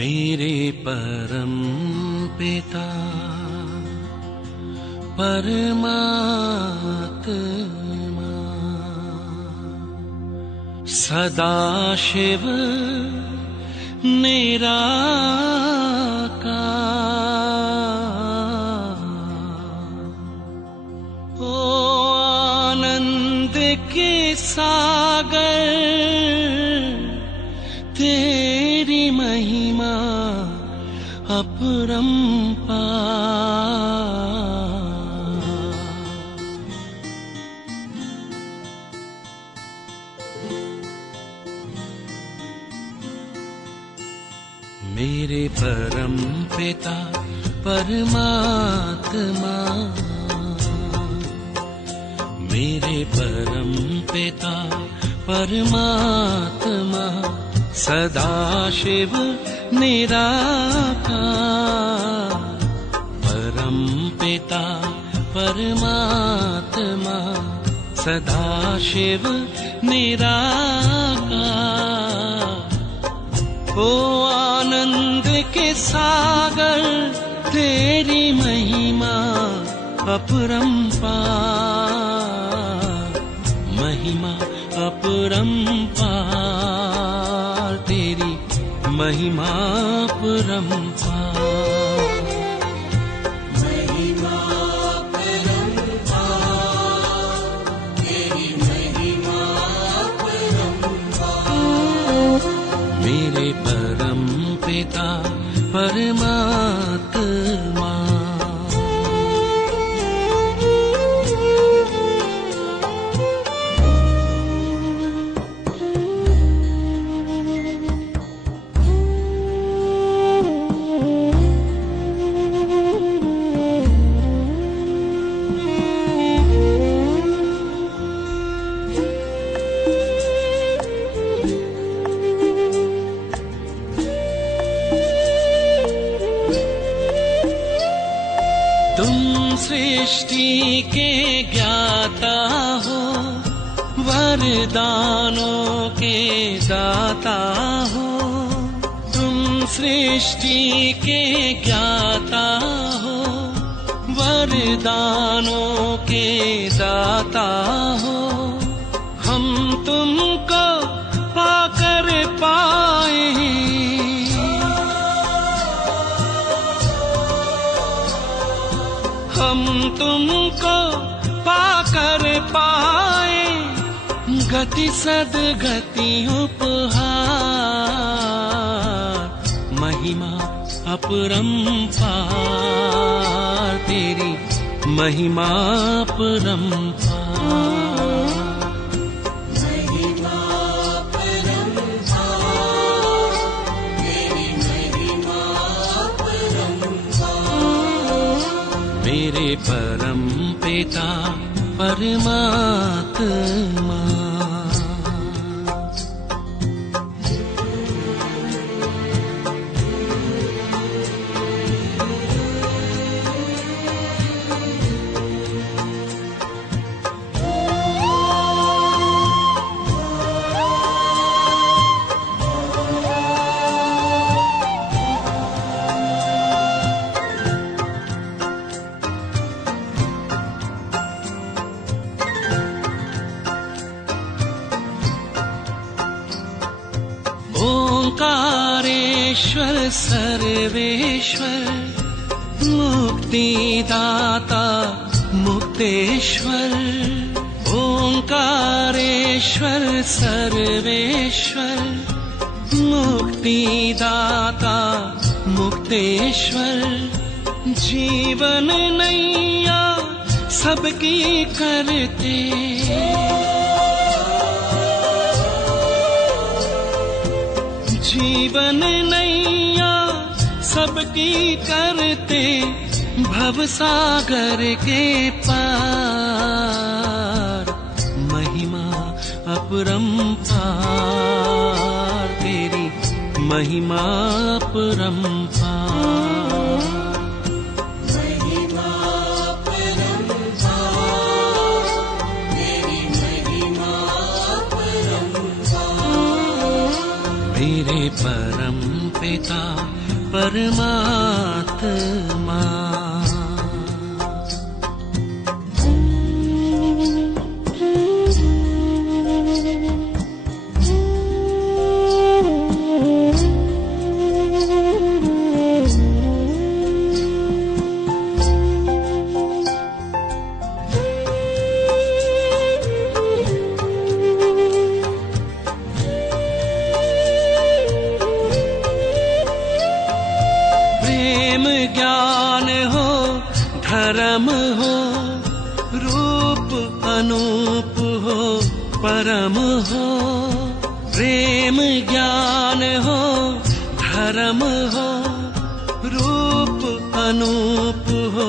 मेरे परम पिता परमात्मा सदाशिव निराकार, ओ आनंद के सागर तेरी महिमा अपरंपार। मेरे परम पिता परमात्मा, मेरे परम पिता परमात्मा सदाशिव निराकार, परम पिता परमात्मा सदाशिव निराकार, ओ आनंद के सागर तेरी महिमा अपरंपार, महिमा अपरंपार, तेरी महिमा अपरंपार। मेरे परम पिता परमात्मा, तुम सृष्टि के ज्ञाता हो, वरदानों के दाता हो। तुम सृष्टि के ज्ञाता हो, वरदानों के दाता हो। हम तुमको पाकर पाए, हम तुमको पाकर पाए, गति सद्गति उपहार, महिमा अपरंपार, तेरी महिमा अपरंपार। मेरे परम पिता परमात्मा, ओंकारेश्वर सर्वेश्वर, मुक्तिदाता मुक्तेश्वर। ओंकारेश्वर सर्वेश्वर, मुक्तिदाता मुक्तेश्वर। जीवन नैया सबकी करते, जीवन नैया सबकी करते, भवसागर के पार, महिमा अपरंपार, तेरी महिमा अपरंपार। मेरे परम पिता परमात्मा। ज्ञान हो धर्म हो रूप अनूप हो परम हो। प्रेम ज्ञान हो धर्म हो रूप अनूप हो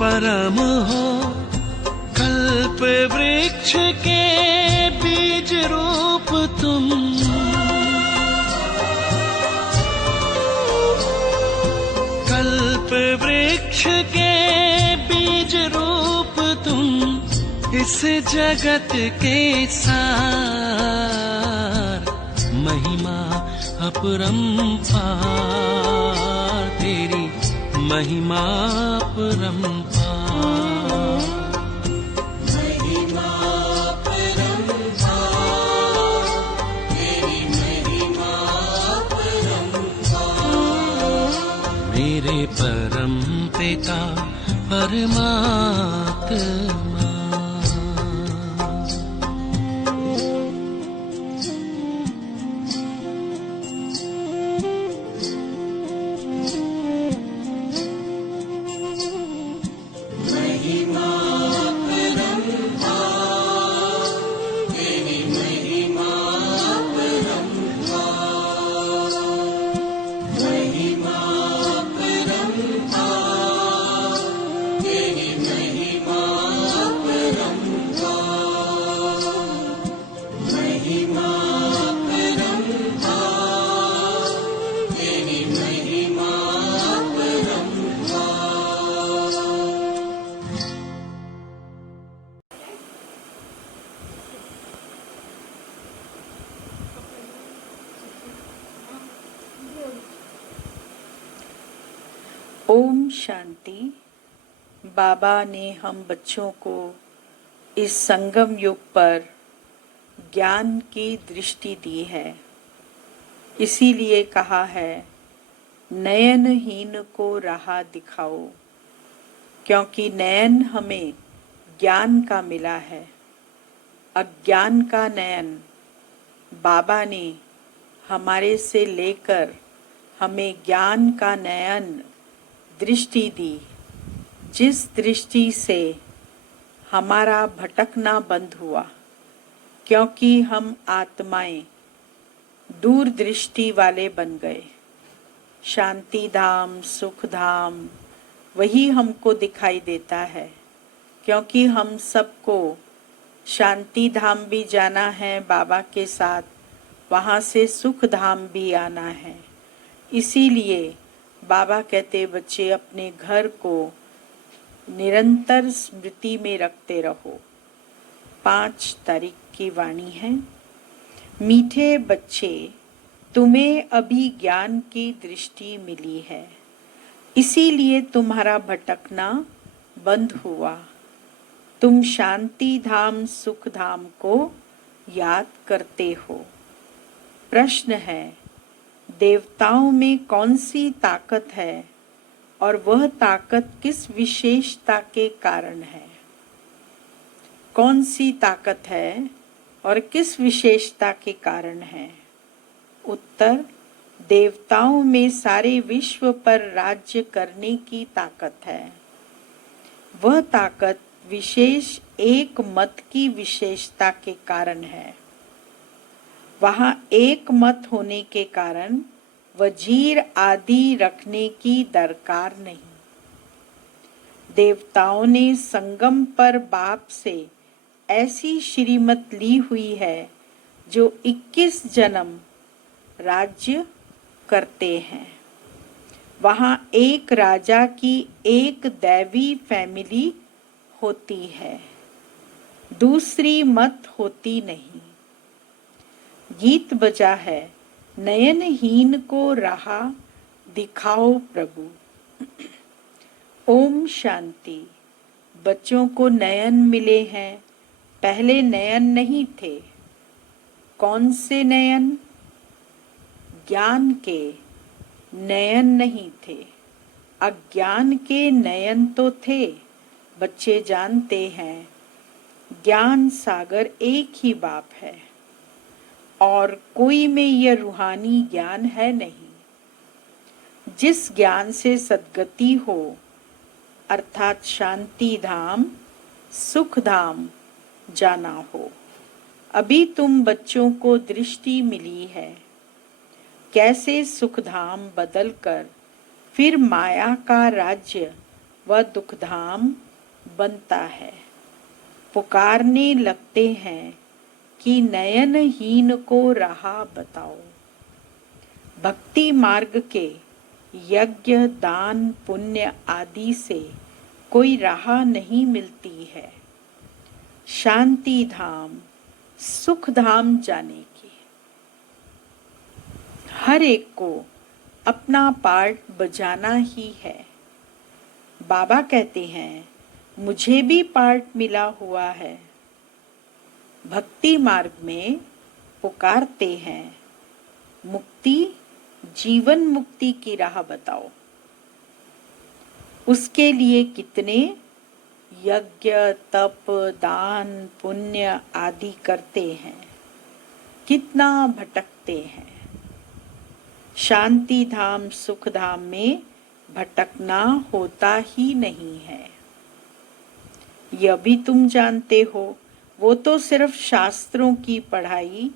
परम हो। कल्प वृक्ष के बीज रूप तुम, कल्प वृक्ष के बीज रूप तुम, इस जगत के सार। महिमा अपरंपार तेरी महिमा अपरंपार। महिमा अपरंपार तेरी महिमा अपरंपार। मेरे परम पिता परमात्मा। महिमा अपरंपार तेरी महिमा अपरंपार। महिमा अपरंपार तेरी महिमा अपरंपार। महिमा अपरंपार तेरी महिमा अपरंपार। ओम शांति। बाबा ने हम बच्चों को इस संगम युग पर ज्ञान की दृष्टि दी है। इसीलिए कहा है नयनहीन को राह दिखाओ, क्योंकि नयन हमें ज्ञान का मिला है। अज्ञान का नयन बाबा ने हमारे से लेकर हमें ज्ञान का नयन दृष्टि दी, जिस दृष्टि से हमारा भटकना बंद हुआ, क्योंकि हम आत्माएं दूरदृष्टि वाले बन गए। शांति धाम, सुख धाम वही हमको दिखाई देता है, क्योंकि हम सबको शांति धाम भी जाना है बाबा के साथ, वहाँ से सुख धाम भी आना है। इसीलिए बाबा कहते बच्चे अपने घर को निरंतर स्मृति में रखते रहो। 5 तारीख की वाणी है। मीठे बच्चे, तुम्हें अभी ज्ञान की दृष्टि मिली है, इसीलिए तुम्हारा भटकना बंद हुआ। तुम शांति धाम, सुख धाम को याद करते हो। प्रश्न है, देवताओं में कौन सी ताकत है और वह ताकत किस विशेषता के कारण है? कौन सी ताकत है और किस विशेषता के कारण है? उत्तर, देवताओं में सारे विश्व पर राज्य करने की ताकत है। वह ताकत विशेष एक मत की विशेषता के कारण है। वहाँ एक मत होने के कारण वजीर आदि रखने की दरकार नहीं। देवताओं ने संगम पर बाप से ऐसी श्रीमत ली हुई है जो 21 जन्म राज्य करते हैं। वहाँ एक राजा की एक दैवी फैमिली होती है, दूसरी मत होती नहीं। गीत बजा है, नयनहीन को राह दिखाओ प्रभु। ओम शांति। बच्चों को नयन मिले हैं, पहले नयन नहीं थे। कौन से नयन? ज्ञान के नयन नहीं थे, अज्ञान के नयन तो थे। बच्चे जानते हैं ज्ञान सागर एक ही बाप है और कोई में यह रूहानी ज्ञान है नहीं। जिस ज्ञान से सद्गति हो अर्थात शांति धाम सुख धाम जाना हो। अभी तुम बच्चों को दृष्टि मिली है कैसे सुख धाम बदलकर फिर माया का राज्य व दुख धाम बनता है। पुकारने लगते हैं कि नयनहीन को राह बताओ। भक्ति मार्ग के यज्ञ दान पुण्य आदि से कोई राह नहीं मिलती है शांति धाम सुख धाम जाने की। हर एक को अपना पार्ट बजाना ही है। बाबा कहते हैं मुझे भी पार्ट मिला हुआ है। भक्ति मार्ग में पुकारते हैं मुक्ति जीवन मुक्ति की राह बताओ। उसके लिए कितने यज्ञ तप दान पुण्य आदि करते हैं, कितना भटकते हैं। शांति धाम सुख धाम में भटकना होता ही नहीं है। यह भी तुम जानते हो, वो तो सिर्फ शास्त्रों की पढ़ाई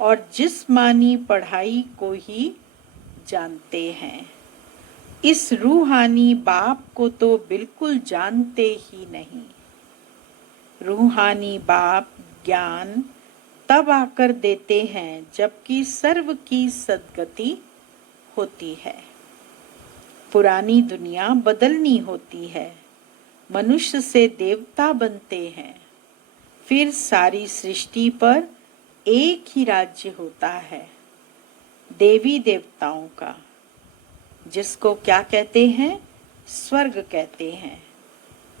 और जिस्मानी पढ़ाई को ही जानते हैं। इस रूहानी बाप को तो बिल्कुल जानते ही नहीं। रूहानी बाप ज्ञान तब आकर देते हैं जबकि सर्व की सद्गति होती है। पुरानी दुनिया बदलनी होती है, मनुष्य से देवता बनते हैं, फिर सारी सृष्टि पर एक ही राज्य होता है देवी देवताओं का, जिसको क्या कहते हैं? स्वर्ग कहते हैं।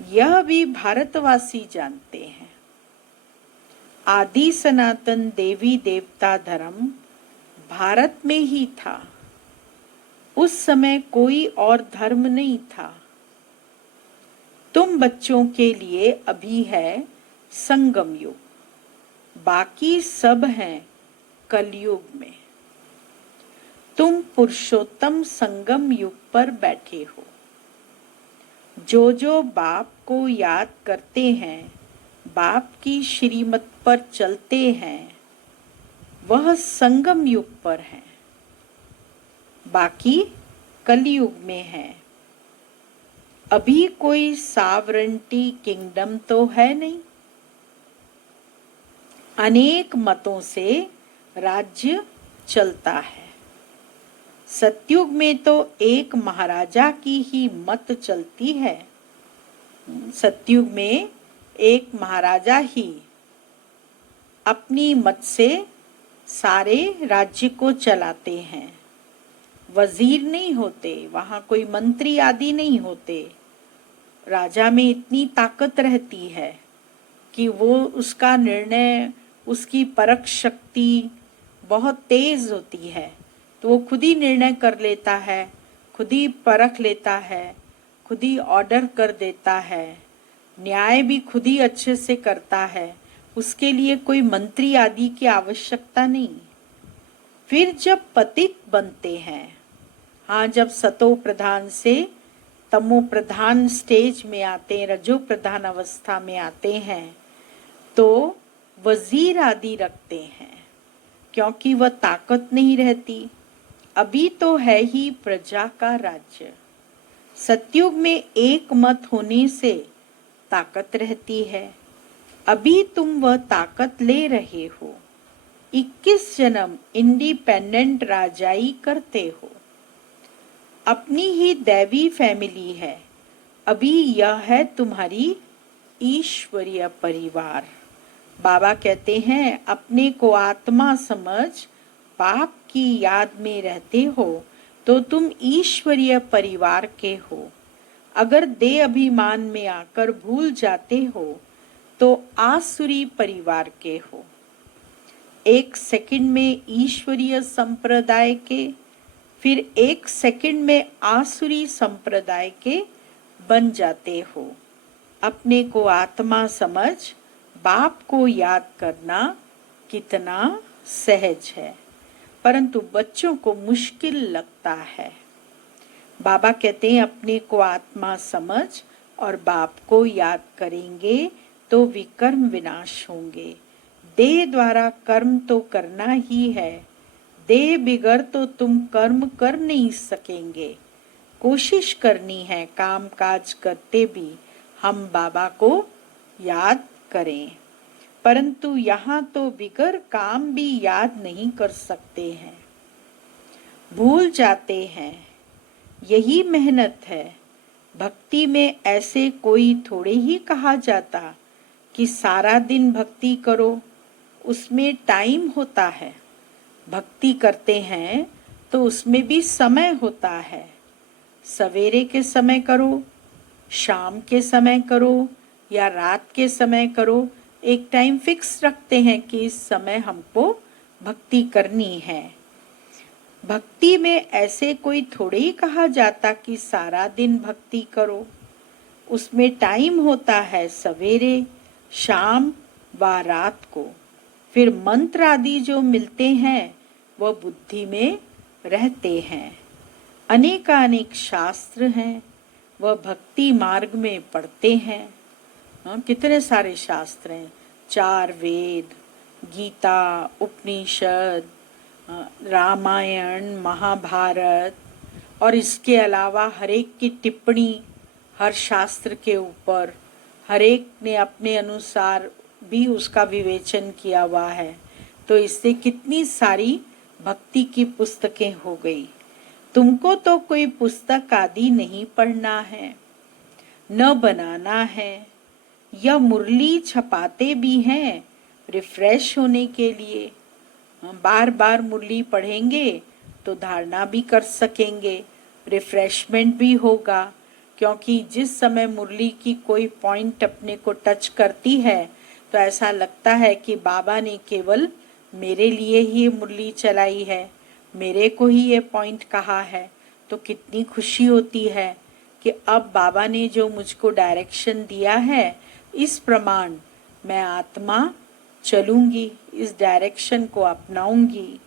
यह भी भारतवासी जानते हैं। आदि सनातन देवी देवता धर्म भारत में ही था। उस समय कोई और धर्म नहीं था। तुम बच्चों के लिए अभी है संगम युग, बाकी सब हैं कलयुग में। तुम पुरुषोत्तम संगम युग पर बैठे हो। जो जो बाप को याद करते हैं, बाप की श्रीमत पर चलते हैं, वह संगम युग पर हैं, बाकी कलयुग में है। अभी कोई सावरेंटी किंगडम तो है नहीं। अनेक मतों से राज्य चलता है। सतयुग में तो एक महाराजा की ही मत चलती है। सतयुग में एक महाराजा ही अपनी मत से सारे राज्य को चलाते हैं। वजीर नहीं होते, वहां कोई मंत्री आदि नहीं होते। राजा में इतनी ताकत रहती है कि वो उसका निर्णय, उसकी परख शक्ति बहुत तेज होती है, तो वो खुद ही निर्णय कर लेता है, खुद ही परख लेता है, खुद ही ऑर्डर कर देता है, न्याय भी खुद ही अच्छे से करता है। उसके लिए कोई मंत्री आदि की आवश्यकता नहीं। फिर जब पतित बनते हैं, हाँ, जब सतो प्रधान से तमो प्रधान स्टेज में आते हैं, रजो प्रधान अवस्था में आते हैं, तो वजीर आदि रखते हैं, क्योंकि वह ताकत नहीं रहती। अभी तो है ही प्रजा का राज्य। सतयुग में एक मत होने से ताकत रहती है। अभी तुम वह ताकत ले रहे हो। 21 जन्म इंडिपेंडेंट राजाई करते हो। अपनी ही दैवी फैमिली है। अभी यह है तुम्हारी ईश्वरीय परिवार। बाबा कहते हैं अपने को आत्मा समझ बाप की याद में रहते हो तो तुम ईश्वरीय परिवार के हो। अगर देह अभिमान में आकर भूल जाते हो तो आसुरी परिवार के हो। 1 सेकंड में ईश्वरीय संप्रदाय के, फिर 1 सेकंड में आसुरी संप्रदाय के बन जाते हो। अपने को आत्मा समझ बाप को याद करना कितना सहज है, परंतु बच्चों को मुश्किल लगता है। बाबा कहते हैं अपने को आत्मा समझ और बाप को याद करेंगे तो विकर्म विनाश होंगे। देह द्वारा कर्म तो करना ही है, देह बिगड़ तो तुम कर्म कर नहीं सकेंगे। कोशिश करनी है काम काज करते भी हम बाबा को याद करें, परंतु यहाँ तो बिगर काम भी याद नहीं कर सकते हैं, भूल जाते हैं। यही मेहनत है। भक्ति में ऐसे कोई थोड़े ही कहा जाता कि सारा दिन भक्ति करो, उसमें टाइम होता है। भक्ति करते हैं तो उसमें भी समय होता है। सवेरे के समय करो, शाम के समय करो या रात के समय करो, एक टाइम फिक्स रखते हैं कि इस समय हमको भक्ति करनी है। भक्ति में ऐसे कोई थोड़े ही कहा जाता कि सारा दिन भक्ति करो, उसमें टाइम होता है सवेरे, शाम व रात को। फिर मंत्र आदि जो मिलते हैं वह बुद्धि में रहते हैं। अनेकानेक शास्त्र हैं, वह भक्ति मार्ग में पढ़ते हैं। कितने सारे शास्त्र हैं, 4 वेद, गीता, उपनिषद, रामायण, महाभारत, और इसके अलावा हर एक की टिप्पणी हर शास्त्र के ऊपर, हर एक ने अपने अनुसार भी उसका विवेचन किया हुआ है। तो इससे कितनी सारी भक्ति की पुस्तकें हो गई। तुमको तो कोई पुस्तक आदि नहीं पढ़ना है, न बनाना है। यह मुरली छपाते भी हैं रिफ्रेश होने के लिए। बार बार मुरली पढ़ेंगे तो धारणा भी कर सकेंगे, रिफ्रेशमेंट भी होगा। क्योंकि जिस समय मुरली की कोई पॉइंट अपने को टच करती है तो ऐसा लगता है कि बाबा ने केवल मेरे लिए ही मुरली चलाई है, मेरे को ही ये पॉइंट कहा है। तो कितनी खुशी होती है कि अब बाबा ने जो मुझको डायरेक्शन दिया है, इस प्रमाण मैं आत्मा चलूंगी, इस डायरेक्शन को अपनाऊंगी।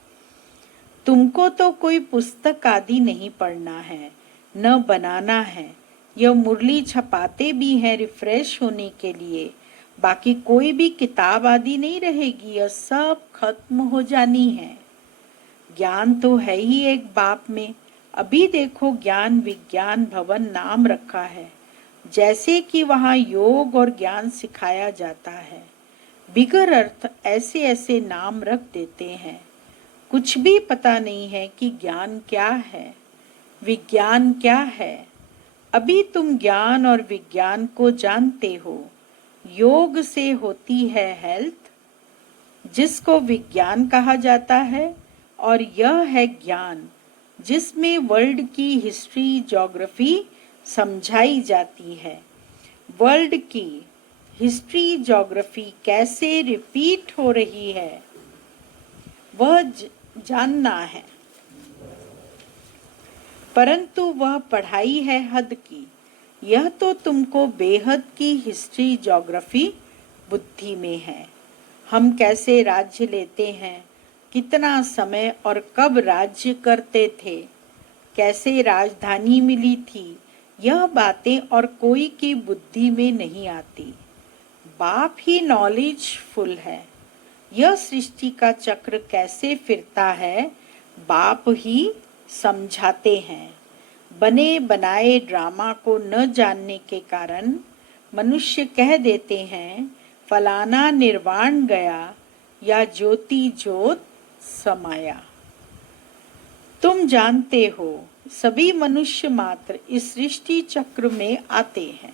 तुमको तो कोई पुस्तक आदि नहीं पढ़ना है, न बनाना है। यह मुरली छपाते भी हैं रिफ्रेश होने के लिए, बाकी कोई भी किताब आदि नहीं रहेगी, यह सब खत्म हो जानी है। ज्ञान तो है ही एक बाप में। अभी देखो ज्ञान विज्ञान भवन नाम रखा है, जैसे कि वहाँ योग और ज्ञान सिखाया जाता है। बिगर अर्थ ऐसे ऐसे नाम रख देते हैं, कुछ भी पता नहीं है कि ज्ञान क्या है, विज्ञान क्या है। अभी तुम ज्ञान और विज्ञान को जानते हो। योग से होती है हेल्थ, जिसको विज्ञान कहा जाता है, और यह है ज्ञान, जिसमें वर्ल्ड की हिस्ट्री ज्योग्राफी समझाई जाती है। वर्ल्ड की हिस्ट्री ज्योग्राफी कैसे रिपीट हो रही है वह जानना है, परंतु वह पढ़ाई है हद की। यह तो तुमको बेहद की हिस्ट्री ज्योग्राफी बुद्धि में है। हम कैसे राज्य लेते हैं, कितना समय और कब राज्य करते थे, कैसे राजधानी मिली थी, यह बातें और कोई की बुद्धि में नहीं आती। बाप ही नॉलेजफुल है। यह सृष्टि का चक्र कैसे फिरता है बाप ही समझाते हैं। बने बनाए ड्रामा को न जानने के कारण मनुष्य कह देते हैं फलाना निर्वाण गया या ज्योति ज्योत समाया। तुम जानते हो सभी मनुष्य मात्र इस सृष्टि चक्र में आते हैं,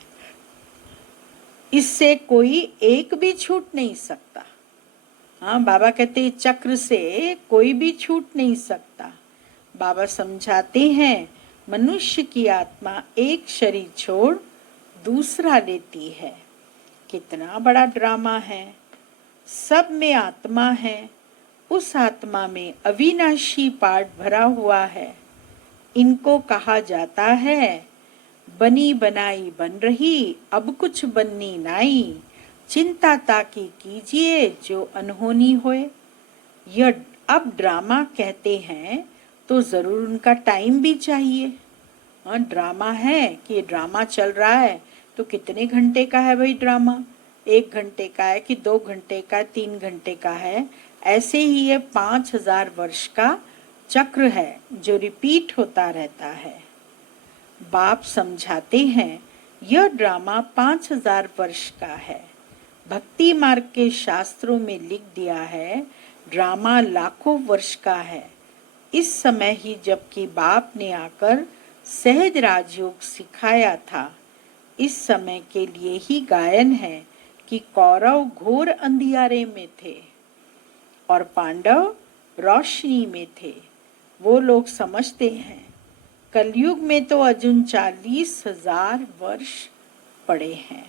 इससे कोई एक भी छूट नहीं सकता। हाँ, बाबा कहते हैं चक्र से कोई भी छूट नहीं सकता। बाबा समझाते हैं मनुष्य की आत्मा एक शरीर छोड़ दूसरा लेती है। कितना बड़ा ड्रामा है। सब में आत्मा है, उस आत्मा में अविनाशी पार्ट भरा हुआ है। इनको कहा जाता है बनी बनाई बन रही, अब कुछ बननी नाई, चिंता ताकि कीजिए जो अनहोनी होए। यह अब ड्रामा कहते हैं तो जरूर उनका टाइम भी चाहिए। हाँ, ड्रामा है कि ड्रामा चल रहा है तो कितने घंटे का है भाई ड्रामा? 1 घंटे का है कि 2 घंटे का, 3 घंटे का है? ऐसे ही ये 5000 वर्ष का चक्र है जो रिपीट होता रहता है। बाप समझाते हैं यह ड्रामा 5000 वर्ष का है। भक्ति मार्ग के शास्त्रों में लिख दिया है ड्रामा लाखों वर्ष का है। इस समय ही जबकि बाप ने आकर सहज राजयोग सिखाया था, इस समय के लिए ही गायन है कि कौरव घोर अंधियारे में थे और पांडव रोशनी में थे। वो लोग समझते हैं कलयुग में तो अर्जुन 40,000 वर्ष पड़े हैं।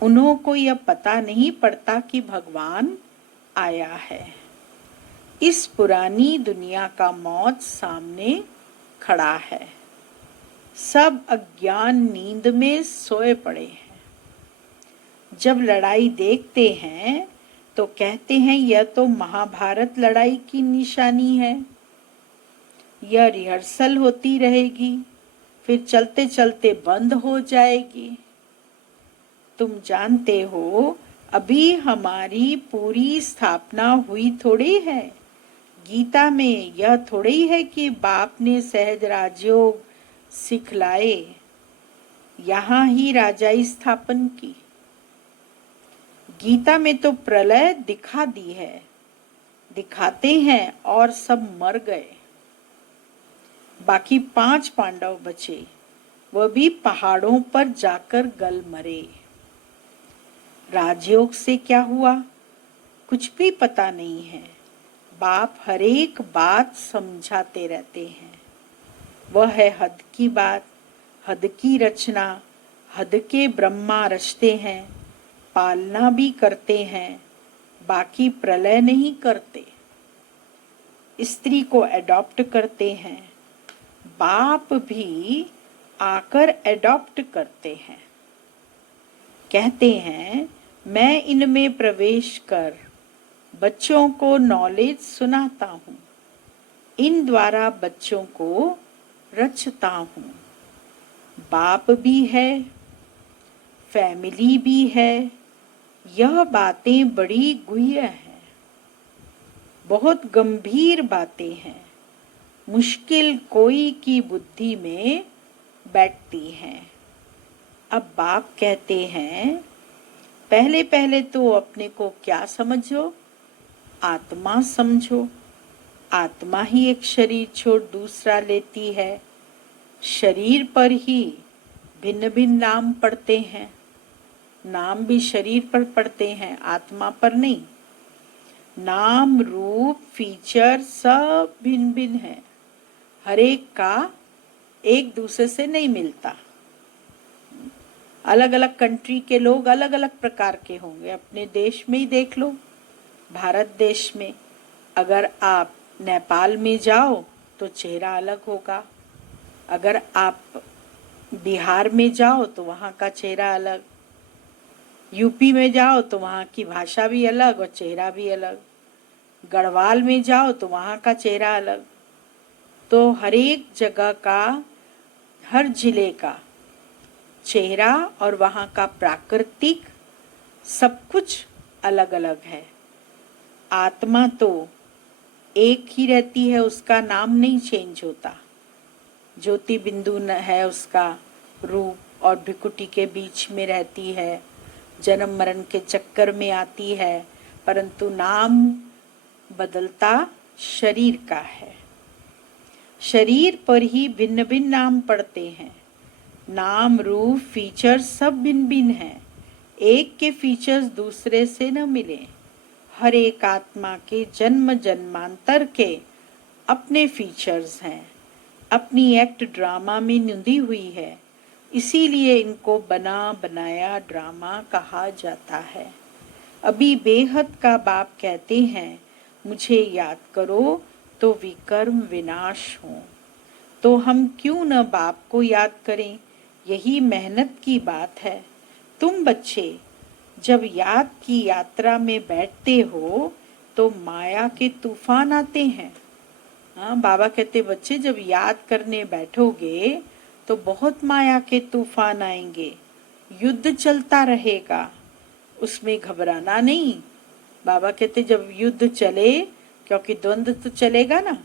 उन्हों को यह पता नहीं पड़ता कि भगवान आया है। इस पुरानी दुनिया का मौत सामने खड़ा है। सब अज्ञान नींद में सोए पड़े हैं। जब लड़ाई देखते हैं तो कहते हैं यह तो महाभारत लड़ाई की निशानी है। यह रिहर्सल होती रहेगी, फिर चलते चलते बंद हो जाएगी। तुम जानते हो अभी हमारी पूरी स्थापना हुई थोड़ी है। गीता में यह थोड़ी है कि बाप ने सहज राजयोग सिखलाए, यहाँ ही राजाई स्थापन की। गीता में तो प्रलय दिखा दी है, दिखाते हैं और सब मर गए। बाकी 5 पांडव बचे, वह भी पहाड़ों पर जाकर गल मरे। राजयोग से क्या हुआ कुछ भी पता नहीं है। बाप हर एक बात समझाते रहते हैं। वह है हद की बात, हद की रचना, हद के ब्रह्मा रचते हैं, पालना भी करते हैं, बाकी प्रलय नहीं करते। स्त्री को एडॉप्ट करते हैं, बाप भी आकर एडॉप्ट करते हैं। कहते हैं मैं इनमें प्रवेश कर बच्चों को नॉलेज सुनाता हूँ, इन द्वारा बच्चों को रचता हूँ। बाप भी है, फैमिली भी है। यह बातें बड़ी गुह्य हैं, बहुत गंभीर बातें हैं, मुश्किल कोई की बुद्धि में बैठती हैं। अब बाप कहते हैं पहले पहले तो अपने को क्या समझो? आत्मा समझो। आत्मा ही एक शरीर छोड़ दूसरा लेती है। शरीर पर ही भिन्न भिन्न नाम पड़ते हैं। नाम भी शरीर पर पड़ते हैं, आत्मा पर नहीं। नाम रूप फीचर सब भिन्न भिन्न है। हर एक का एक दूसरे से नहीं मिलता। अलग अलग कंट्री के लोग अलग अलग प्रकार के होंगे। अपने देश में ही देख लो, भारत देश में अगर आप नेपाल में जाओ तो चेहरा अलग होगा, अगर आप बिहार में जाओ तो वहाँ का चेहरा अलग, यूपी में जाओ तो वहाँ की भाषा भी अलग और चेहरा भी अलग, गढ़वाल में जाओ तो वहाँ का चेहरा अलग। तो हर एक जगह का, हर जिले का चेहरा और वहाँ का प्राकृतिक सब कुछ अलग अलग है। आत्मा तो एक ही रहती है, उसका नाम नहीं चेंज होता। ज्योति बिंदु है उसका रूप, और भ्रिकुटी के बीच में रहती है, जन्म मरण के चक्कर में आती है, परंतु नाम बदलता शरीर का है। शरीर पर ही भिन्न भिन्न नाम पड़ते हैं। नाम रूप फीचर सब भिन्न भिन्न हैं। एक के फीचर्स दूसरे से न मिले। हर एक आत्मा के जन्म जन्मांतर के अपने फीचर्स हैं, अपनी एक्ट ड्रामा में निंदी हुई है, इसीलिए इनको बना बनाया ड्रामा कहा जाता है। अभी बेहद का बाप कहते हैं, मुझे याद करो तो विकर्म विनाश हो। तो हम क्यों न बाप को याद करें, यही मेहनत की बात है। तुम बच्चे जब याद की यात्रा में बैठते हो तो माया के तूफान आते हैं। हाँ, बाबा कहते बच्चे जब याद करने बैठोगे तो बहुत माया के तूफान आएंगे, युद्ध चलता रहेगा, उसमें घबराना नहीं। बाबा कहते जब युद्ध चले, क्योंकि द्वंद्व तो चलेगा ना,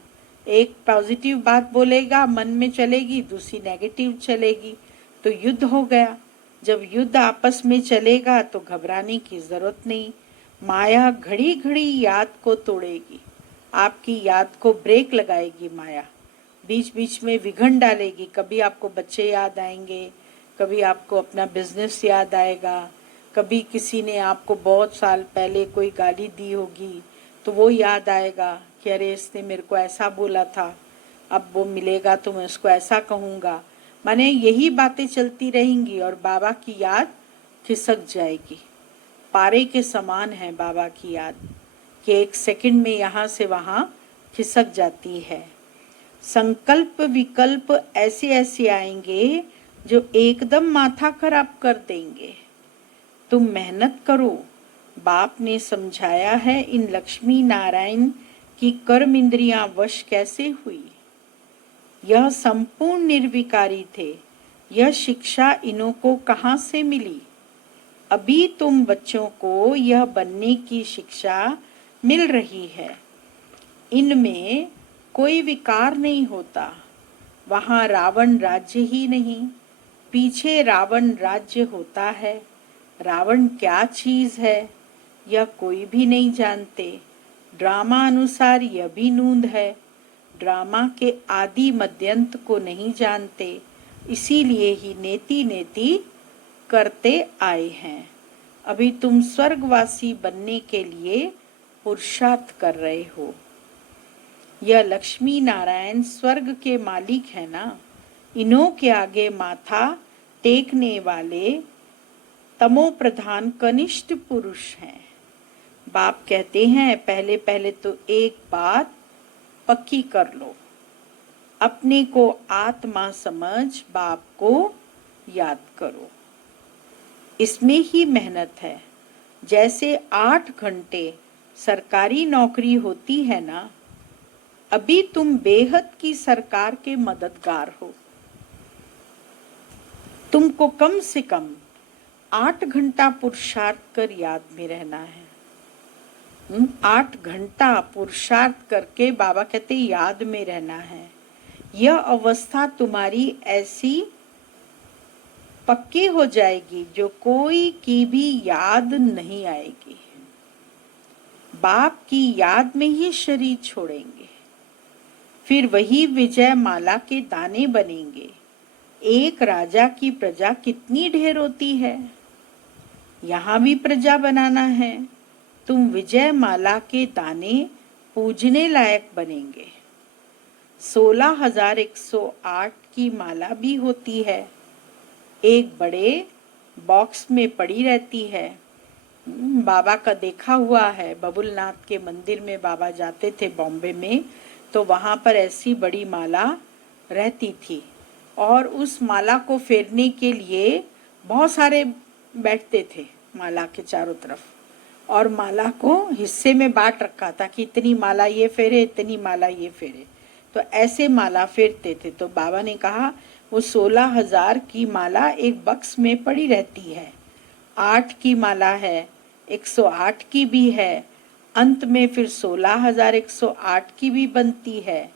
एक पॉजिटिव बात बोलेगा मन में चलेगी, दूसरी नेगेटिव चलेगी, तो युद्ध हो गया। जब युद्ध आपस में चलेगा तो घबराने की जरूरत नहीं। माया घड़ी घड़ी याद को तोड़ेगी, आपकी याद को ब्रेक लगाएगी माया, बीच बीच में विघन डालेगी। कभी आपको बच्चे याद आएंगे, कभी आपको अपना बिजनेस याद आएगा, कभी किसी ने आपको बहुत साल पहले कोई गाली दी होगी तो वो याद आएगा कि अरे इसने मेरे को ऐसा बोला था, अब वो मिलेगा तो मैं उसको ऐसा कहूँगा। माने यही बातें चलती रहेंगी और बाबा की याद खिसक जाएगी। पारे के समान है बाबा की याद कि एक सेकंड में यहाँ से वहाँ खिसक जाती है। संकल्प विकल्प ऐसे ऐसे आएंगे जो एकदम माथा खराब कर देंगे। तुम मेहनत करो। बाप ने समझाया है इन लक्ष्मी नारायण की कर्म इंद्रियां वश कैसे हुई। यह संपूर्ण निर्विकारी थे। यह शिक्षा इन्हों को कहाँ से मिली। अभी तुम बच्चों को यह बनने की शिक्षा मिल रही है। इनमें कोई विकार नहीं होता। वहाँ रावण राज्य ही नहीं, पीछे रावण राज्य होता है। रावण क्या चीज है यह कोई भी नहीं जानते। ड्रामा अनुसार यह भी नूंद है। ड्रामा के आदि मध्यंत को नहीं जानते, इसीलिए ही नेति नेति करते आए हैं। अभी तुम स्वर्गवासी बनने के लिए पुरुषार्थ कर रहे हो। यह लक्ष्मी नारायण स्वर्ग के मालिक है ना, इन्हों के आगे माथा टेकने वाले तमो प्रधान कनिष्ठ पुरुष हैं। बाप कहते हैं पहले पहले तो एक बात पक्की कर लो, अपने को आत्मा समझ बाप को याद करो। इसमें ही मेहनत है। जैसे 8 घंटे सरकारी नौकरी होती है ना, अभी तुम बेहद की सरकार के मददगार हो। तुमको कम से कम 8 घंटा पुरुषार्थ कर याद में रहना है। 8 घंटा पुरुषार्थ करके बाबा कहते याद में रहना है। यह अवस्था तुम्हारी ऐसी पक्की हो जाएगी जो कोई की भी याद नहीं आएगी। बाप की याद में ही शरीर छोड़ेंगे, फिर वही विजय माला के दाने बनेंगे। एक राजा की प्रजा कितनी ढेर होती है, यहाँ भी प्रजा बनाना है। तुम विजय माला के दाने पूजने लायक बनेंगे। 16,108 की माला भी होती है, एक बड़े बॉक्स में पड़ी रहती है। बाबा का देखा हुआ है, बबुलनाथ के मंदिर में बाबा जाते थे बॉम्बे में, तो वहाँ पर ऐसी बड़ी माला रहती थी और उस माला को फेरने के लिए बहुत सारे बैठते थे माला के चारों तरफ, और माला को हिस्से में बांट रखा था कि इतनी माला ये फेरे, इतनी माला ये फेरे, तो ऐसे माला फेरते थे। तो बाबा ने कहा वो 16,000 की माला एक बक्स में पड़ी रहती है, 8 की माला है, 108 की भी है, अंत में फिर 16,108 की भी बनती है।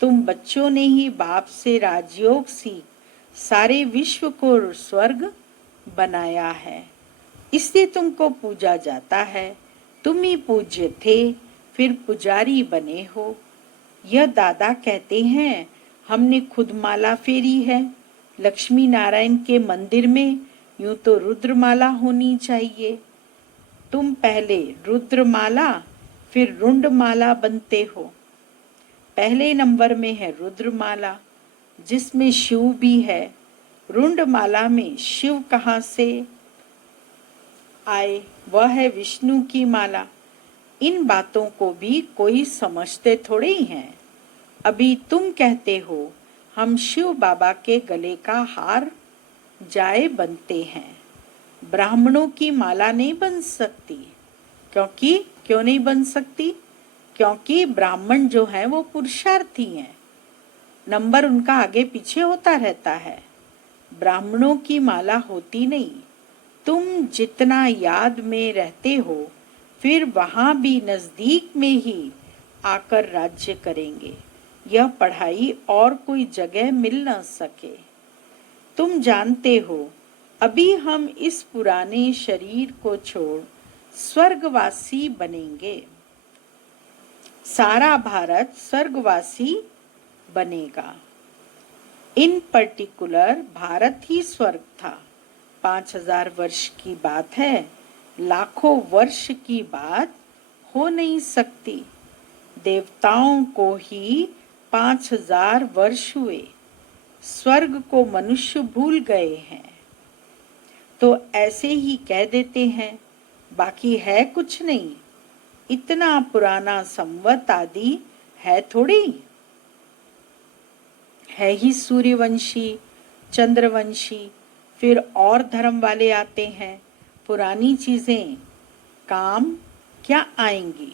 तुम बच्चों ने ही बाप से राजयोग सीख सारे विश्व को स्वर्ग बनाया है, इसलिए तुमको पूजा जाता है। तुम ही पूज्य थे, फिर पुजारी बने हो। यह दादा कहते हैं हमने खुद माला फेरी है। लक्ष्मी नारायण के मंदिर में यूं तो रुद्रमाला होनी चाहिए, तुम पहले रुद्रमाला फिर रुंडमाला बनते हो। पहले नंबर में है रुद्रमाला जिसमें शिव भी है। रुंडमाला में शिव कहाँ से आए? वह है विष्णु की माला। इन बातों को भी कोई समझते थोड़े ही हैं। अभी तुम कहते हो हम शिव बाबा के गले का हार जाए बनते हैं। ब्राह्मणों की माला नहीं बन सकती। क्यों नहीं बन सकती? क्योंकि ब्राह्मण जो है वो पुरुषार्थी हैं। नंबर उनका आगे पीछे होता रहता है। ब्राह्मणों की माला होती नहीं। तुम जितना याद में रहते हो फिर वहां भी नजदीक में ही आकर राज्य करेंगे। यह पढ़ाई और कोई जगह मिल न सके। तुम जानते हो अभी हम इस पुराने शरीर को छोड़ स्वर्गवासी बनेंगे। सारा भारत स्वर्गवासी बनेगा। इन पर्टिकुलर भारत ही स्वर्ग था। 5000 वर्ष की बात है, लाखों वर्ष की बात हो नहीं सकती। देवताओं को ही 5000 वर्ष हुए। स्वर्ग को मनुष्य भूल गए हैं तो ऐसे ही कह देते हैं, बाकी है कुछ नहीं। इतना पुराना संवत आदि है थोड़ी। है ही सूर्यवंशी, चंद्रवंशी, फिर और धर्म वाले आते हैं। पुरानी चीजें काम क्या आएंगी?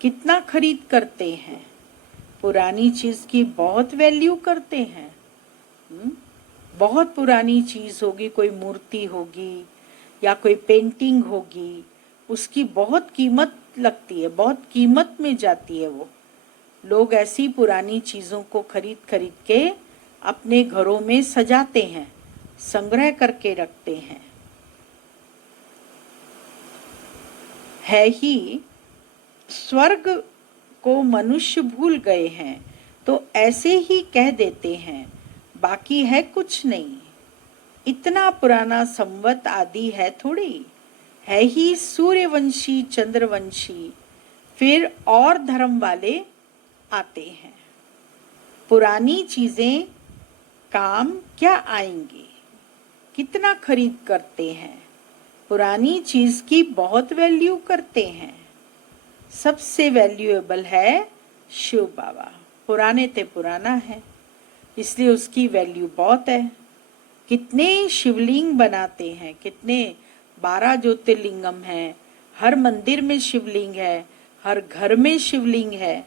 कितना खरीद करते हैं? पुरानी चीज की बहुत वैल्यू करते हैं। बहुत पुरानी चीज होगी, कोई मूर्ति होगी या कोई पेंटिंग होगी, उसकी बहुत कीमत लगती है, बहुत कीमत में जाती है। वो लोग ऐसी पुरानी चीजों को खरीद खरीद के अपने घरों में सजाते हैं, संग्रह करके रखते हैं। है ही स्वर्ग को मनुष्य भूल गए हैं तो ऐसे ही कह देते हैं, बाकी है कुछ नहीं। इतना पुराना संवत आदि है थोड़ी। है ही सूर्यवंशी, चंद्रवंशी, फिर और धर्म वाले आते हैं। पुरानी चीजें काम क्या आएंगी? कितना खरीद करते हैं? पुरानी चीज की बहुत वैल्यू करते हैं। सबसे वैल्यूएबल है शिव बाबा। पुराने ते पुराना है इसलिए उसकी वैल्यू बहुत है। कितने शिवलिंग बनाते हैं, कितने 12 ज्योतिर्लिंगम है। हर मंदिर में शिवलिंग है, हर घर में शिवलिंग है।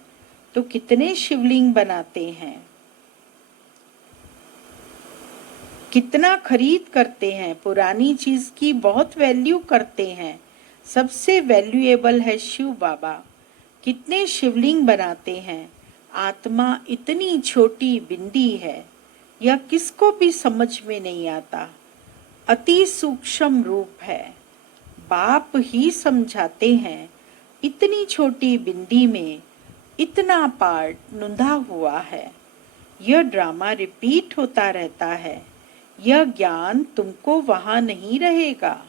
तो कितने शिवलिंग बनाते हैं, कितना खरीद करते हैं। पुरानी चीज की बहुत वैल्यू करते हैं। सबसे वैल्यूएबल है शिव बाबा। कितने शिवलिंग बनाते हैं। आत्मा इतनी छोटी बिंदी है, यह किसको भी समझ में नहीं आता। अति सूक्ष्म रूप है। बाप ही समझाते हैं, इतनी छोटी बिंदी में इतना पार्ट नुंधा हुआ है। यह ड्रामा रिपीट होता रहता है। यह ज्ञान तुमको वहां नहीं रहेगा।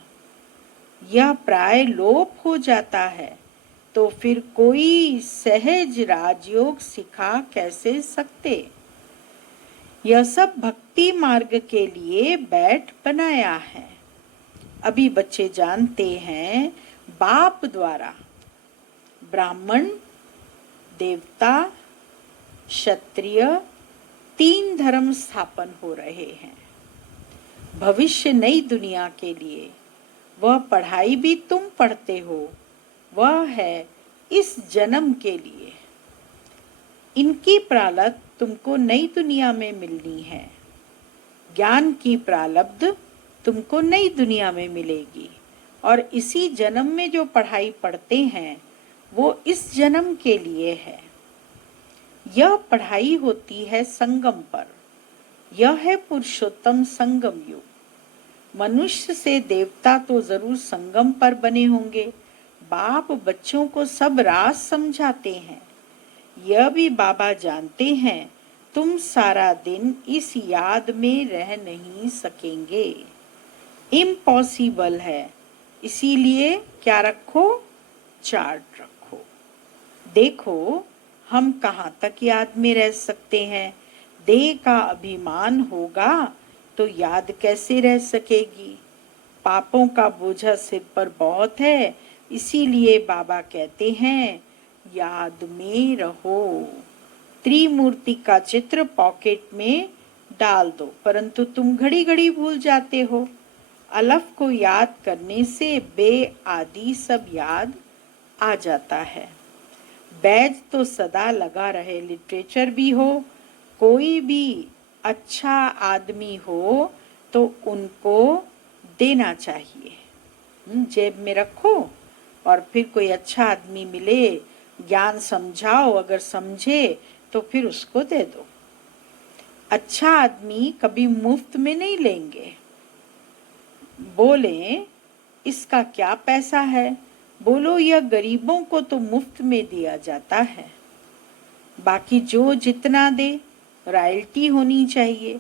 यह प्राय लोप हो जाता है तो फिर कोई सहज राजयोग सिखा कैसे सकते। यह सब भक्ति मार्ग के लिए बैठ बनाया है। अभी बच्चे जानते हैं बाप द्वारा ब्राह्मण, देवता, क्षत्रिय 3 धर्म स्थापन हो रहे हैं। भविष्य नई दुनिया के लिए वह पढ़ाई भी तुम पढ़ते हो, वह है इस जन्म के लिए। इनकी प्रालब्ध तुमको नई दुनिया में मिलनी है। ज्ञान की प्रालब्ध तुमको नई दुनिया में मिलेगी और इसी जन्म में जो पढ़ाई पढ़ते हैं वो इस जन्म के लिए है। यह पढ़ाई होती है संगम पर। यह है पुरुषोत्तम संगम युग। मनुष्य से देवता तो जरूर संगम पर बने होंगे। बाप बच्चों को सब राज समझाते हैं। यह भी बाबा जानते हैं तुम सारा दिन इस याद में रह नहीं सकेंगे। इम्पॉसिबल है। इसीलिए क्या रखो, चार्ट रखो। देखो हम कहाँ तक याद में रह सकते हैं। देह का अभिमान होगा तो याद कैसे रह सकेगी। पापों का बोझा सिर पर बहुत है, इसीलिए बाबा कहते हैं याद में रहो। त्रिमूर्ति का चित्र पॉकेट में डाल दो, परंतु तुम घड़ी घड़ी भूल जाते हो। अलफ को याद करने से बे आदि सब याद आ जाता है। बैज तो सदा लगा रहे, लिटरेचर भी हो, कोई भी अच्छा आदमी हो तो उनको देना चाहिए। जेब में रखो और फिर कोई अच्छा आदमी मिले, ज्ञान समझाओ, अगर समझे तो फिर उसको दे दो। अच्छा आदमी कभी मुफ्त में नहीं लेंगे। बोले इसका क्या पैसा है, बोलो यह गरीबों को तो मुफ्त में दिया जाता है। बाकी जो जितना दे रॉयल्टी होनी चाहिए।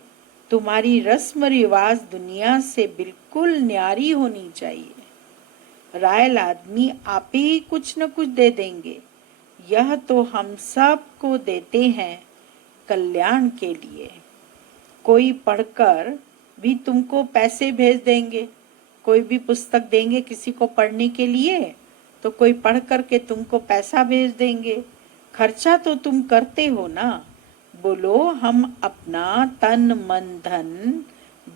तुम्हारी रस्म रिवाज दुनिया से बिल्कुल न्यारी होनी चाहिए। रॉयल आदमी आप ही कुछ न कुछ दे देंगे। यह तो हम सब को देते हैं कल्याण के लिए। कोई पढ़कर भी तुमको पैसे भेज देंगे, कोई भी पुस्तक देंगे किसी को पढ़ने के लिए तो कोई पढ़ करके तुमको पैसा भेज देंगे। खर्चा तो तुम करते हो ना। बोलो हम अपना तन मन धन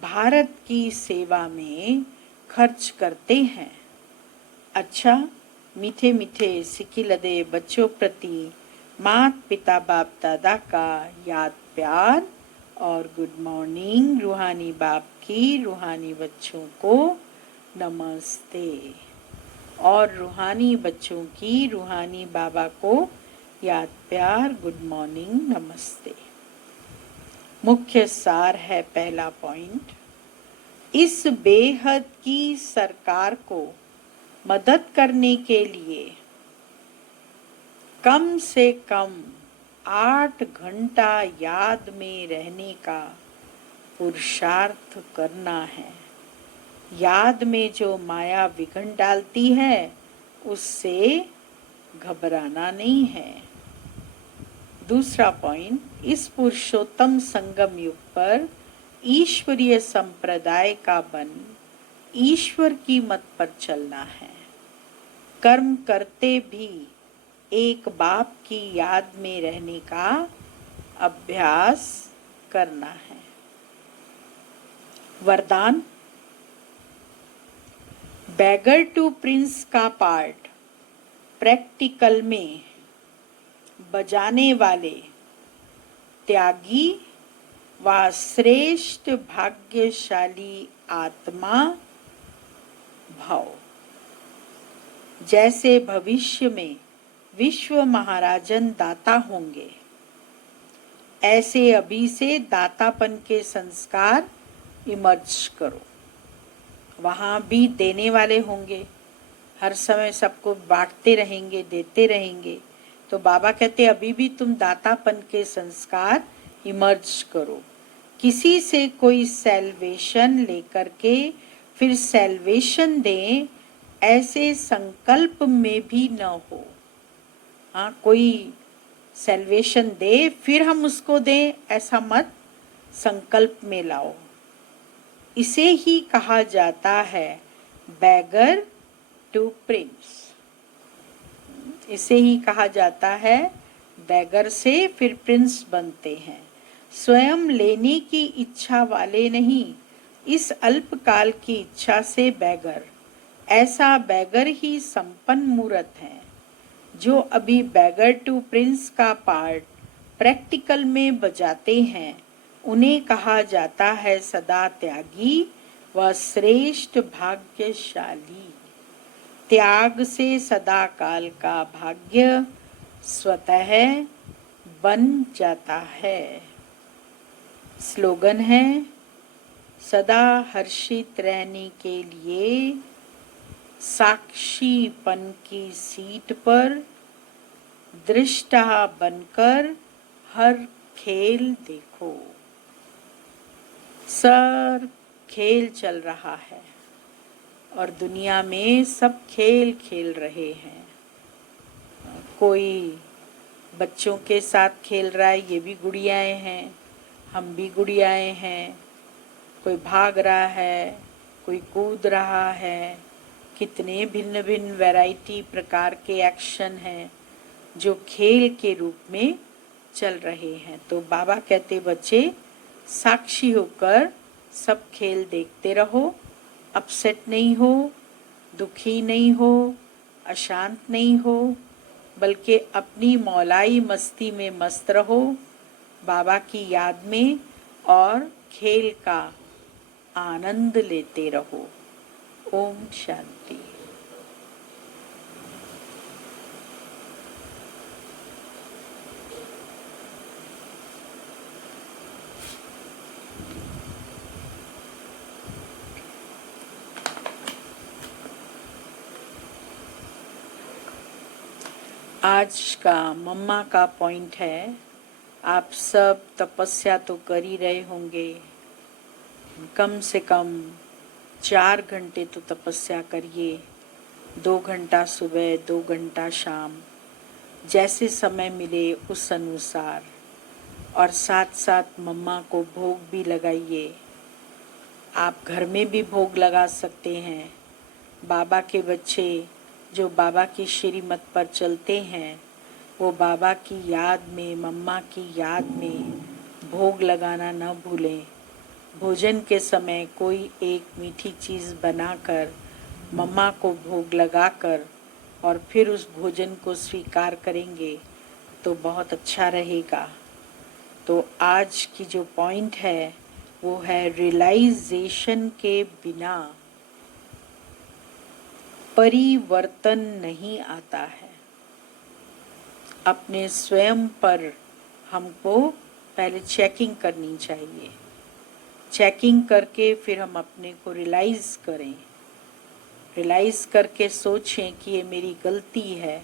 भारत की सेवा में खर्च करते हैं। अच्छा, मीठे मीठे सिकिलदे बच्चों प्रति मात पिता बाप दादा का याद प्यार और गुड मॉर्निंग। रूहानी बाप की रूहानी बच्चों को नमस्ते और रूहानी बच्चों की रूहानी बाबा को याद प्यार गुड मॉर्निंग नमस्ते। मुख्य सार है पहला पॉइंट, इस बेहद की सरकार को मदद करने के लिए कम से कम 8 घंटा याद में रहने का पुरुषार्थ करना है। याद में जो माया विघ्न डालती है उससे घबराना नहीं है। दूसरा पॉइंट, इस पुरुषोत्तम संगम युग पर ईश्वरीय संप्रदाय का बन ईश्वर की मत पर चलना है। कर्म करते भी एक बाप की याद में रहने का अभ्यास करना है। वरदान, बैगर टू प्रिंस का पार्ट प्रैक्टिकल में बजाने वाले त्यागी व श्रेष्ठ भाग्यशाली आत्मा भाव। जैसे भविष्य में विश्व महाराजन दाता होंगे, ऐसे अभी से दातापन के संस्कार इमर्ज करो। वहाँ भी देने वाले होंगे, हर समय सबको बांटते रहेंगे, देते रहेंगे। तो बाबा कहते अभी भी तुम दातापन के संस्कार इमर्ज करो। किसी से कोई सैल्वेशन लेकर के फिर सैल्वेशन दें, ऐसे संकल्प में भी न हो। हाँ, कोई सैल्वेशन दे फिर हम उसको दें, ऐसा मत संकल्प में लाओ। इसे ही कहा जाता है बैगर टू प्रिंस। इसे ही कहा जाता है बैगर से फिर प्रिंस बनते हैं। स्वयं लेने की इच्छा वाले नहीं, इस अल्पकाल की इच्छा से बैगर। ऐसा बैगर ही संपन्न मूर्त है। जो अभी बैगर टू प्रिंस का पार्ट प्रैक्टिकल में बजाते हैं, उन्हें कहा जाता है सदा त्यागी व श्रेष्ठ भाग्यशाली। त्याग से सदा काल का भाग्य स्वतः बन जाता है। स्लोगन है, सदा हर्षित रहने के लिए साक्षीपन की सीट पर दृष्टा बनकर हर खेल देखो। सर खेल चल रहा है, और दुनिया में सब खेल खेल रहे हैं। कोई बच्चों के साथ खेल रहा है, ये भी गुड़ियाएं हैं, हम भी गुड़ियाएं हैं। कोई भाग रहा है, कोई कूद रहा है। कितने भिन्न भिन्न वैरायटी प्रकार के एक्शन हैं जो खेल के रूप में चल रहे हैं। तो बाबा कहते बच्चे साक्षी होकर सब खेल देखते रहो, अपसेट नहीं हो, दुखी नहीं हो, अशांत नहीं हो, बल्कि अपनी मौलाई मस्ती में मस्त रहो, बाबा की याद में, और खेल का आनंद लेते रहो। ओम शांति। आज का मम्मा का पॉइंट है, आप सब तपस्या तो कर ही रहे होंगे। कम से कम 4 घंटे तो तपस्या करिए, 2 घंटा सुबह, 2 घंटा शाम, जैसे समय मिले उस अनुसार। और साथ साथ मम्मा को भोग भी लगाइए। आप घर में भी भोग लगा सकते हैं। बाबा के बच्चे जो बाबा की श्रीमत पर चलते हैं, वो बाबा की याद में, मम्मा की याद में भोग लगाना न भूलें। भोजन के समय कोई एक मीठी चीज़ बनाकर मम्मा को भोग लगाकर और फिर उस भोजन को स्वीकार करेंगे तो बहुत अच्छा रहेगा। तो आज की जो पॉइंट है वो है, रियलाइजेशन के बिना परिवर्तन नहीं आता है। अपने स्वयं पर हमको पहले चेकिंग करनी चाहिए। चेकिंग करके फिर हम अपने को रियलाइज करें। रियलाइज करके सोचें कि ये मेरी गलती है,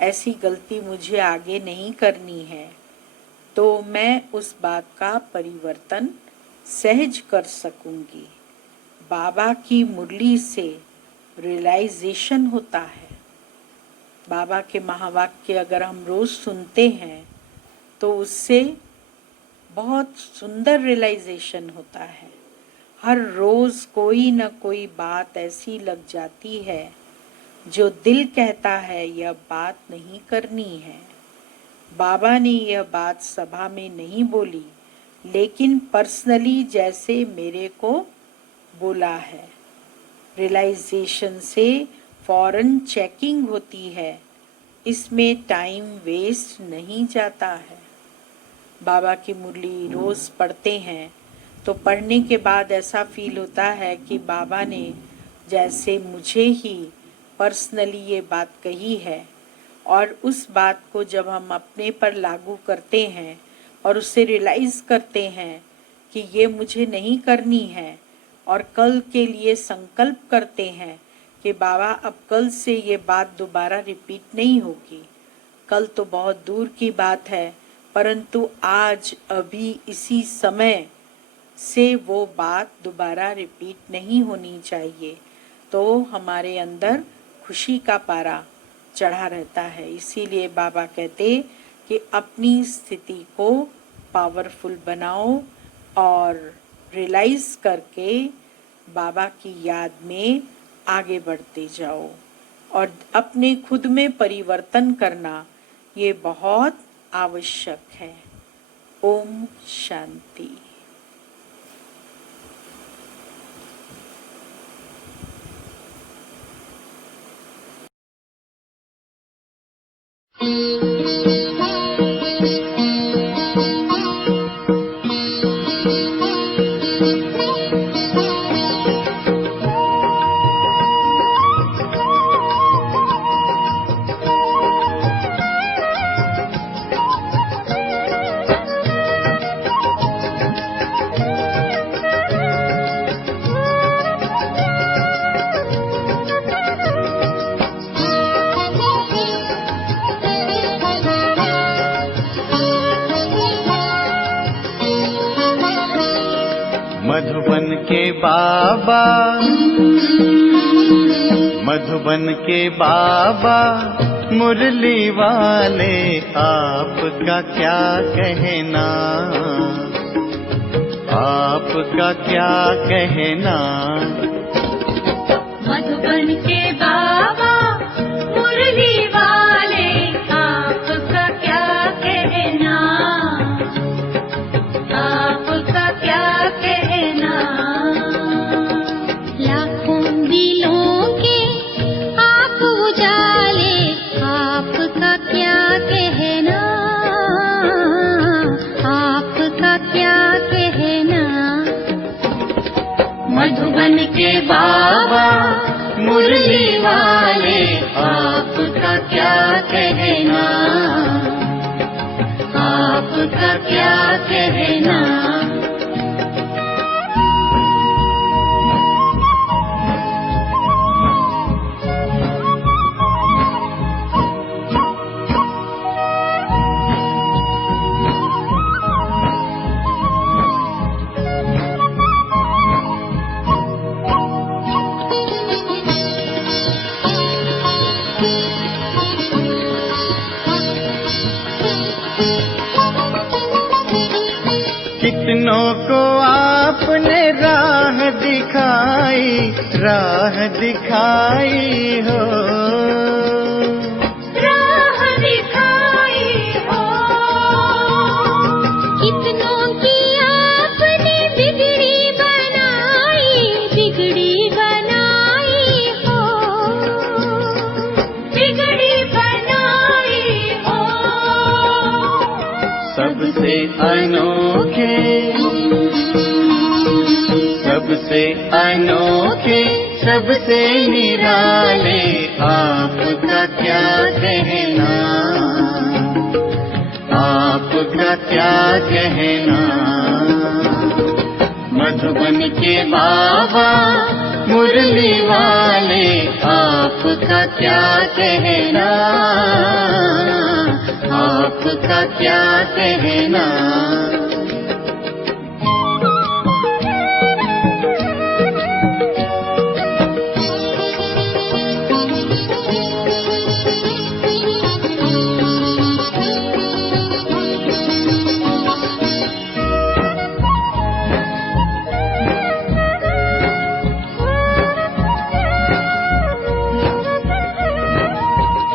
ऐसी गलती मुझे आगे नहीं करनी है, तो मैं उस बात का परिवर्तन सहज कर सकूंगी। बाबा की मुरली से रियलाइजेशन होता है। बाबा के महावाक्य अगर हम रोज सुनते हैं तो उससे बहुत सुंदर रियलाइजेशन होता है। हर रोज कोई न कोई बात ऐसी लग जाती है जो दिल कहता है यह बात नहीं करनी है। बाबा ने यह बात सभा में नहीं बोली, लेकिन पर्सनली जैसे मेरे को बोला है। रियलाइजेशन से फौरन चेकिंग होती है, इसमें टाइम वेस्ट नहीं जाता है। बाबा की मुरली रोज पढ़ते हैं तो पढ़ने के बाद ऐसा फील होता है कि बाबा ने जैसे मुझे ही पर्सनली ये बात कही है, और उस बात को जब हम अपने पर लागू करते हैं और उससे रियलाइज करते हैं कि ये मुझे नहीं करनी है, और कल के लिए संकल्प करते हैं कि बाबा अब कल से ये बात दोबारा रिपीट नहीं होगी। कल तो बहुत दूर की बात है, परंतु आज अभी इसी समय से वो बात दोबारा रिपीट नहीं होनी चाहिए। तो हमारे अंदर खुशी का पारा चढ़ा रहता है। इसीलिए बाबा कहते कि अपनी स्थिति को पावरफुल बनाओ और रियलाइज करके बाबा की याद में आगे बढ़ते जाओ। और अपने खुद में परिवर्तन करना ये बहुत आवश्यक है। ओम शांति। मधुबन के बाबा, मधुबन के बाबा मुरली वाले, आपका क्या कहना, आपका क्या कहना। मधुबन के बाबा मुरली वाले, आपका क्या कहना, आपका क्या कहना। लाखों दिलों के आप उजाले, आपका क्या कहना, आपका क्या कहना। मधुबन के बाबा मुरली वाले, आपका क्या कहना, आपका क्या कहना। कितनों को आपने राह दिखाई, राह दिखाई हो, राह दिखाई हो। कितनों की आपने बिगड़ी बनाई, बिगड़ी बनाई हो, बिगड़ी बनाई हो। सबसे अनोखे, सबसे अनोखे, सबसे निराले, आपका क्या कहना, आपका क्या कहना। मधुबन के बाबा मुरली वाले, आपका क्या कहना, आपका क्या कहना।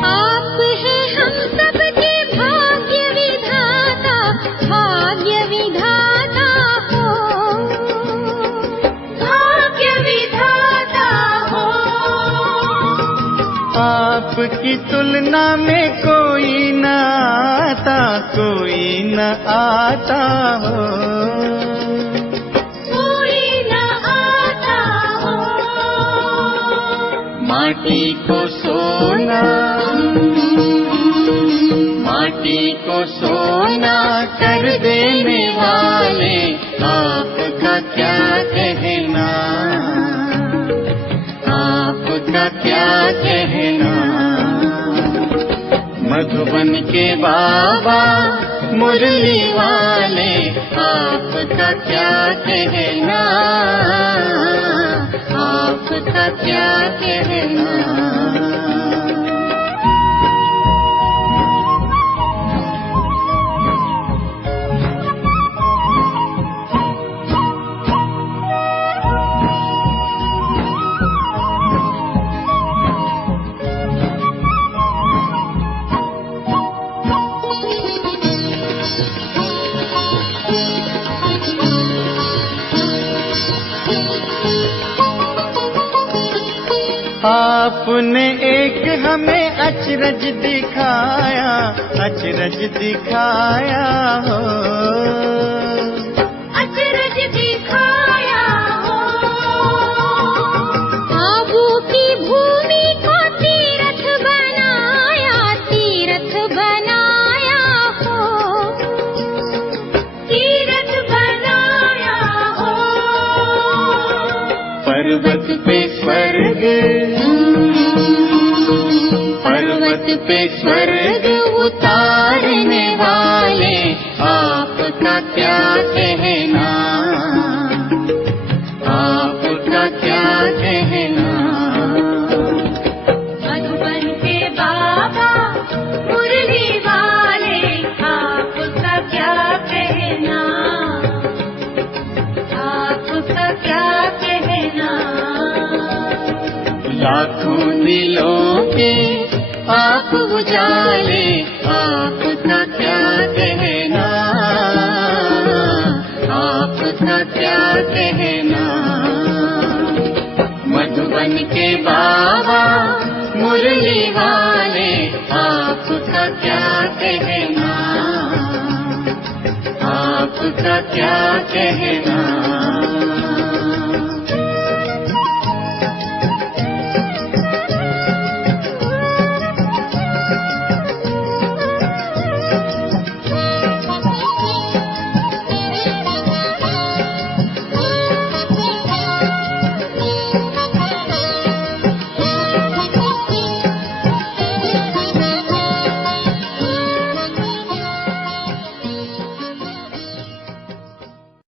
आप हैं हम सबके भाग्य विधाता, भाग्य विधाता हो, भाग्य विधाता हो। आपकी तुलना में कोई न आता, कोई न आता हो। कोई न आता हो। माटी को सोना, माटी को सोना कर देने वाले, आपका क्या कहना, आपका क्या कहना। मधुबन के बाबा मुरली वाले, आपका क्या कहना, आपका क्या कहना। आपने एक हमें अचरज दिखाया, अचरज दिखाया हो, अचरज दिखाया हो। आबू की भूमि को तीर्थ बनाया, तीर्थ बनाया हो, तीर्थ बनाया हो। पर्वत पे स्वर्ग, पर्वत पे स्वर्ग उतारने वाले, आपका क्या कहना, लाखों दिलों के आप उजाले, आपका क्या कहना, आपका क्या कहना। मधुबन के बाबा मुरली वाले, आपका क्या कहना, आपका क्या कहना।